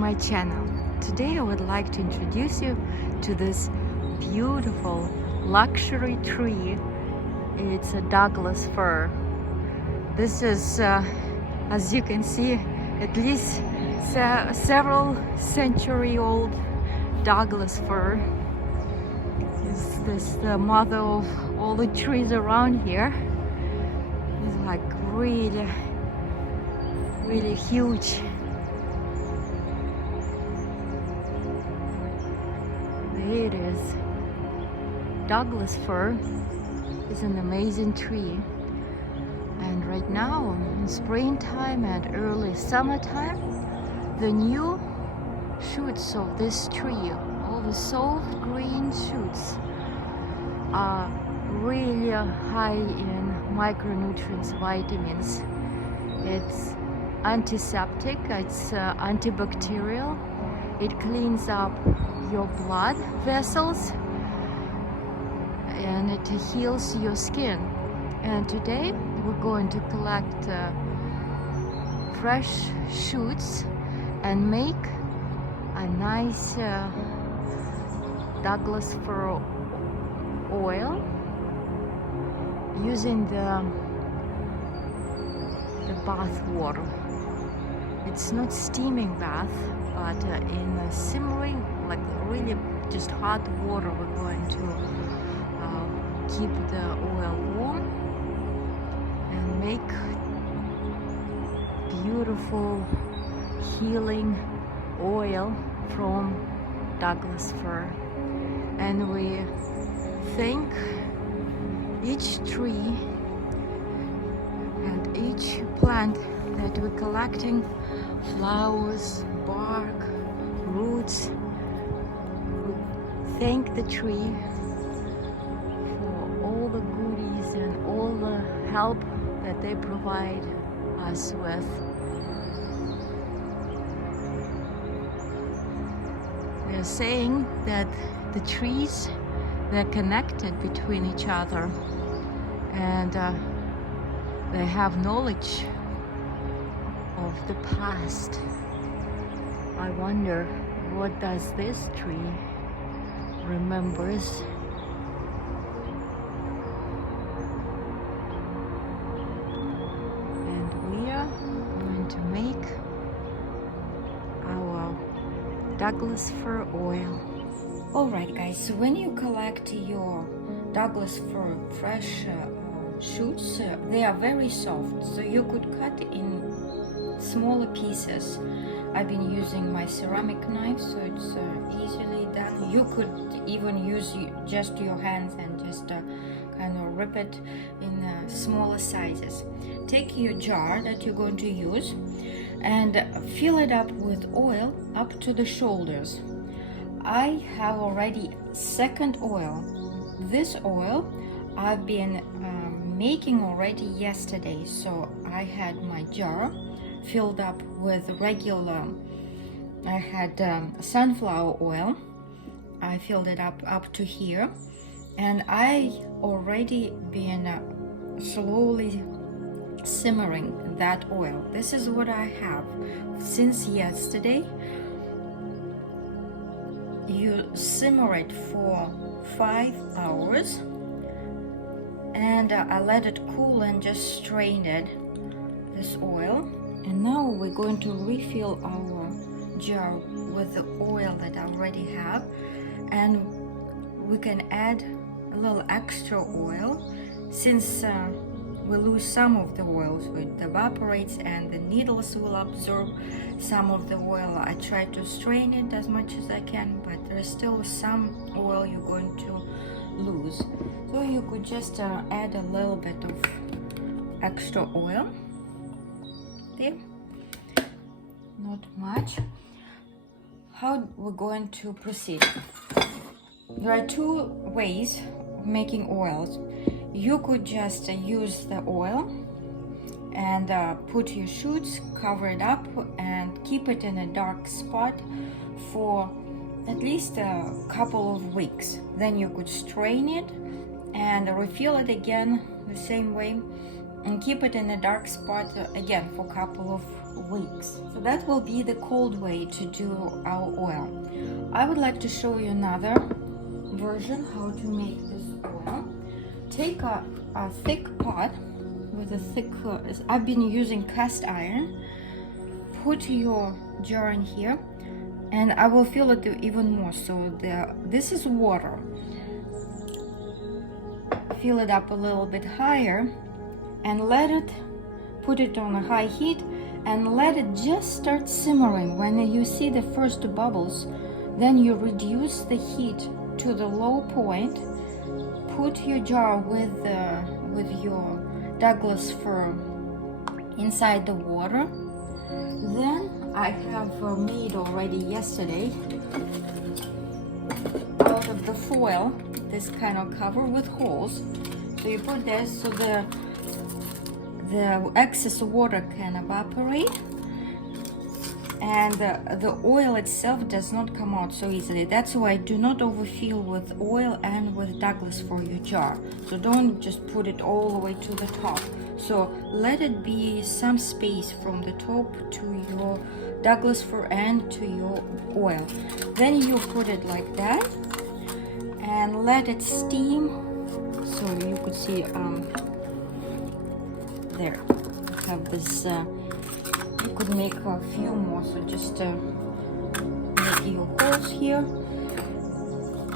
my channel. Today I would like to introduce you to this beautiful luxury tree. It's a Douglas fir. This is, as you can see, at least several century-old Douglas fir. Is this the mother of all the trees around here? It's like really huge. There it is. Douglas fir is an amazing tree, and right now in springtime and early summertime, the new shoots of this tree, all the soft green shoots, are really high in micronutrients, vitamins. It's antiseptic, it's antibacterial, it cleans up your blood vessels, and it heals your skin. And today we're going to collect fresh shoots and make a nice Douglas fir oil using the bath water. It's not steaming bath, but in a simmering, like really just hot water, we're going to keep the oil warm and make beautiful healing oil from Douglas fir. And we thank each tree and each plant that we're collecting, flowers, bark, roots. We thank the tree for all the goodies and all the help that they provide us with. They're saying that the trees, they're connected between each other, and they have knowledge of the past. I wonder, what does this tree remembers? And we are going to make our Douglas fir oil. Alright guys, so when you collect your Douglas fir fresh shoots, they are very soft, so you could cut in smaller pieces. I've been using my ceramic knife, so it's easily done. You could even use just your hands and just kind of rip it in smaller sizes. Take your jar that you're going to use and fill it up with oil up to the shoulders. I have already second oil. This oil I've been making already yesterday, so I had my jar filled up with regular, I had sunflower oil. I filled it up to here, and I already been slowly simmering that oil. This is what I have since yesterday. You simmer it for 5 hours, and I let it cool and just strained it, this oil. And now we're going to refill our jar with the oil that I already have, and we can add a little extra oil since we lose some of the oil, so it evaporates and the needles will absorb some of the oil. I try to strain it as much as I can, but there's still some oil you're going to lose. So you could just add a little bit of extra oil there, not much. How we're going to proceed? There are two ways of making oils. You could just use the oil and put your shoots, cover it up, and keep it in a dark spot for at least a couple of weeks. Then you could strain it and refill it again the same way and keep it in a dark spot again for a couple of weeks. So that will be the cold way to do our oil. I would like to show you another version how to make this oil. Take a thick pot with a thick, I've been using cast iron. Put your jar in here and I will fill it even more. So this is water. Fill it up a little bit higher and put it on a high heat and let it just start simmering. When you see the first bubbles, then you reduce the heat to the low point. Put your jar with your Douglas fir inside the water. Then I have made already yesterday out of the foil this kind of cover with holes. So you put this so the excess water can evaporate and the oil itself does not come out so easily. That's why do not overfill with oil and with Douglas fir your jar. So don't just put it all the way to the top. So let it be some space from the top to your Douglas fir and to your oil. Then you put it like that and let it steam. So you could see there you have this. You could make a few more. So just make your holes here,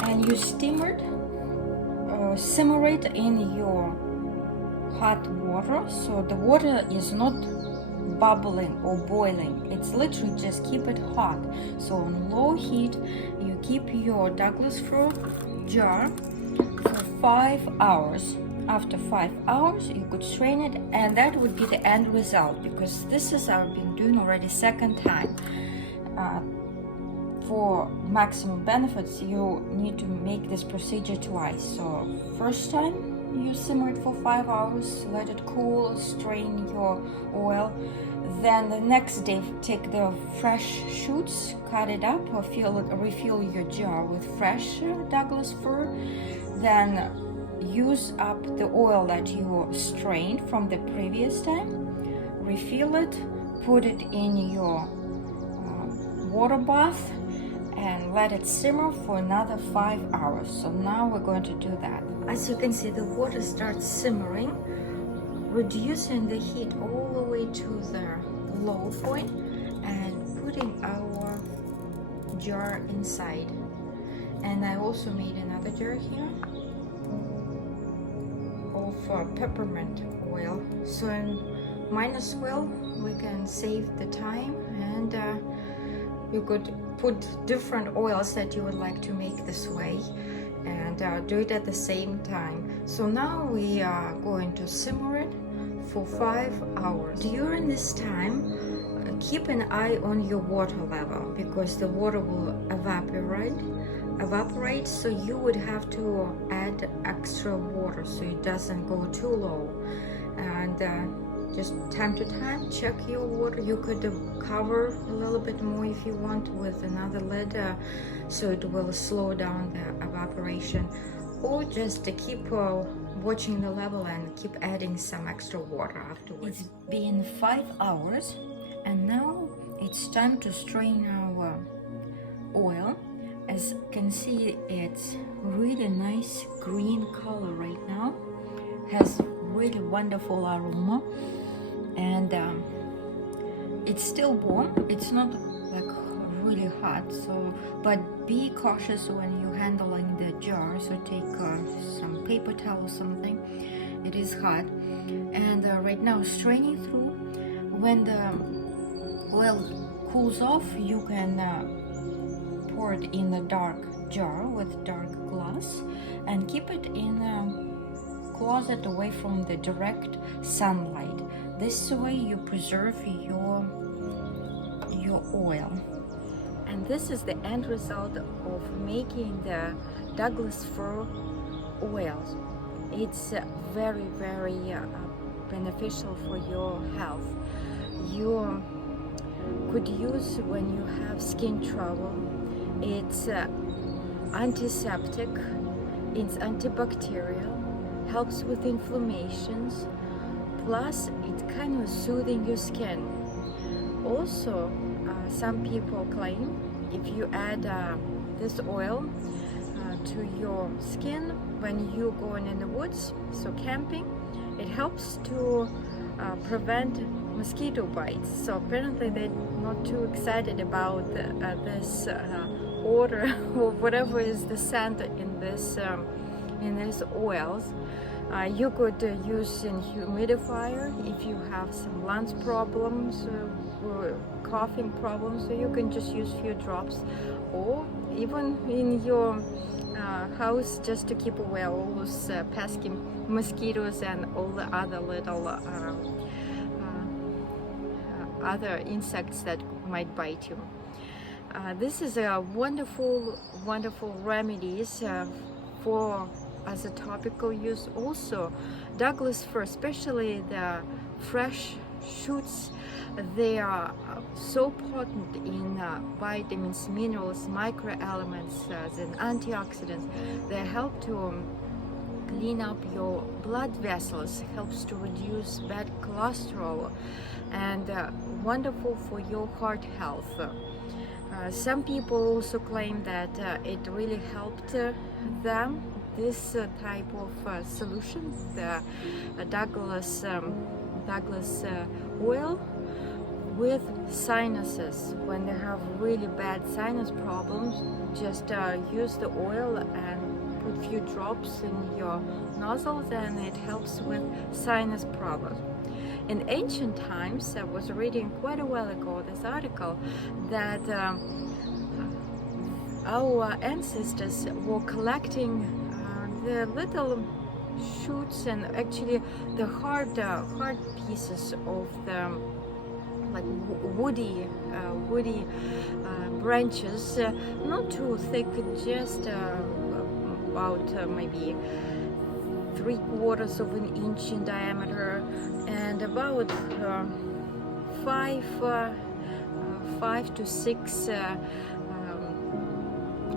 and you simmer it in your hot water. So the water is not bubbling or boiling. It's literally just keep it hot. So on low heat, you keep your Douglas fir jar for 5 hours. After 5 hours, you could strain it, and that would be the end result, because this is I've been doing already second time. For maximum benefits, you need to make this procedure twice. So first time you simmer it for 5 hours, let it cool, strain your oil. Then the next day, take the fresh shoots, cut it up, or refill your jar with fresh Douglas fir. Then use up the oil that you strained from the previous time, refill it, put it in your water bath, and let it simmer for another 5 hours. So now we're going to do that. As you can see, the water starts simmering, reducing the heat all the way to the low point, and putting our jar inside. And I also made another jar here of peppermint oil. So in minus oil, we can save the time, and you could put different oils that you would like to make this way, and do it at the same time. So now we are going to simmer it for 5 hours. During this time, keep an eye on your water level, because the water will evaporate, so you would have to add extra water so it doesn't go too low. And just time to time check your water. You could cover a little bit more if you want with another lid, so it will slow down the evaporation, or just to keep watching the level and keep adding some extra water afterwards. It's been 5 hours, and now it's time to strain our oil. As you can see, it's really nice green color right now, has really wonderful aroma, and it's still warm. It's not like really hot, so but be cautious when you're handling the jar. So take some paper towel or something. It is hot, and right now straining through. When the oil cools off, you can pour it in a dark jar with dark glass and keep it in a closet away from the direct sunlight. This way you preserve your oil. And this is the end result of making the Douglas fir oil. It's very, very beneficial for your health. You could use when you have skin trouble. It's antiseptic, it's antibacterial, helps with inflammations, plus it's kind of soothing your skin. Also, some people claim if you add this oil to your skin when you're going in the woods, so camping, it helps to prevent mosquito bites. So apparently they're not too excited about this odor or whatever is the scent in these oils. You could use in humidifier if you have some lungs problems or coughing problems, so you can just use few drops, or even in your house, just to keep away all those pesky mosquitoes and all the other little other insects that might bite you. This is a wonderful remedies for as a topical use. Also, Douglas fir, especially the fresh shoots, they are so potent in vitamins, minerals, microelements, and antioxidants. They help to clean up your blood vessels, helps to reduce bad cholesterol, and wonderful for your heart health. Some people also claim that it really helped them, this type of solution, the Douglas oil, with sinuses. When they have really bad sinus problems, just use the oil and put few drops in your nostrils, and it helps with sinus problems. In ancient times, I was reading quite a while ago this article that our ancestors were collecting the little shoots and actually the hard pieces of the like woody branches, not too thick, just about maybe 3/4 of an inch in diameter, and about 5 to 6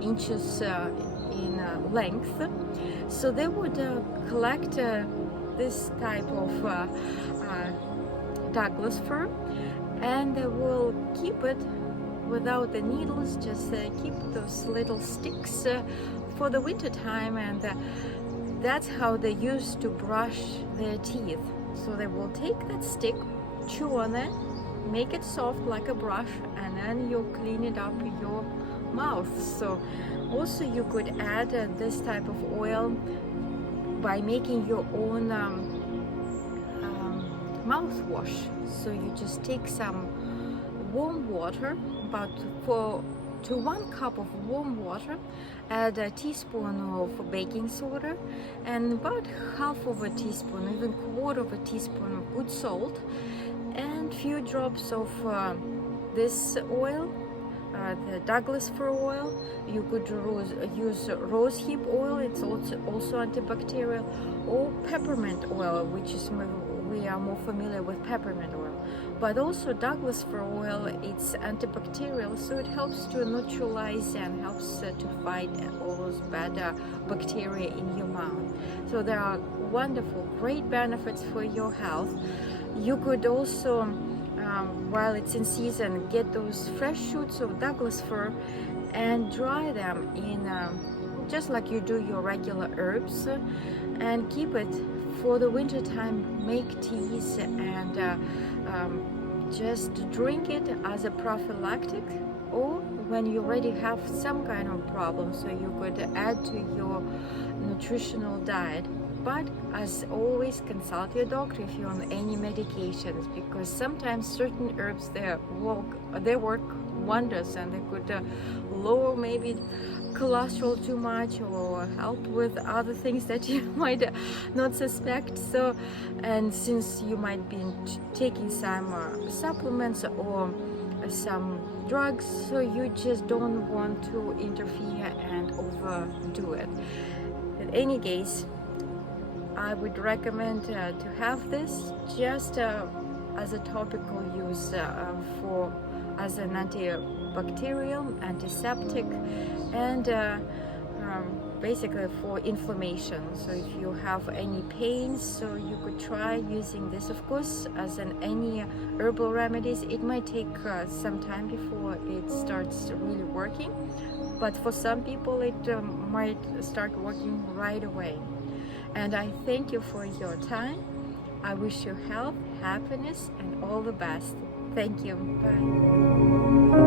inches in length. So they would collect this type of Douglas fir, and they will keep it without the needles, just keep those little sticks for the winter time, and that's how they used to brush their teeth. So they will take that stick, chew on it, make it soft like a brush, and then you clean it up your mouth. So also you could add this type of oil by making your own mouthwash. So you just take some warm water, about to 1 cup of warm water, add a teaspoon of baking soda and about half of a teaspoon, even 1/4 of a teaspoon of good salt, and few drops of this oil, the Douglas fir oil. You could use rosehip oil, it's also antibacterial, or peppermint oil, which is we are more familiar with peppermint oil. But also Douglas fir oil, it's antibacterial, so it helps to neutralize and helps to fight all those bad bacteria in your mouth. So there are wonderful, great benefits for your health. You could also, while it's in season, get those fresh shoots of Douglas fir and dry them in just like you do your regular herbs, and keep it for the winter time. Make teas and just drink it as a prophylactic, or when you already have some kind of problem, so you could add to your nutritional diet. But as always, consult your doctor if you're on any medications, because sometimes certain herbs they work wonders, and they could lower maybe cholesterol too much or help with other things that you might not suspect. So, and since you might be taking some supplements or some drugs, so you just don't want to interfere and overdo it. In any case, I would recommend to have this just as a topical use as an antibacterial, antiseptic, and basically for inflammation. So if you have any pains, so you could try using this. Of course, as in any herbal remedies, it might take some time before it starts really working, but for some people it might start working right away. And I thank you for your time. I wish you health, happiness, and all the best. Thank you. Bye.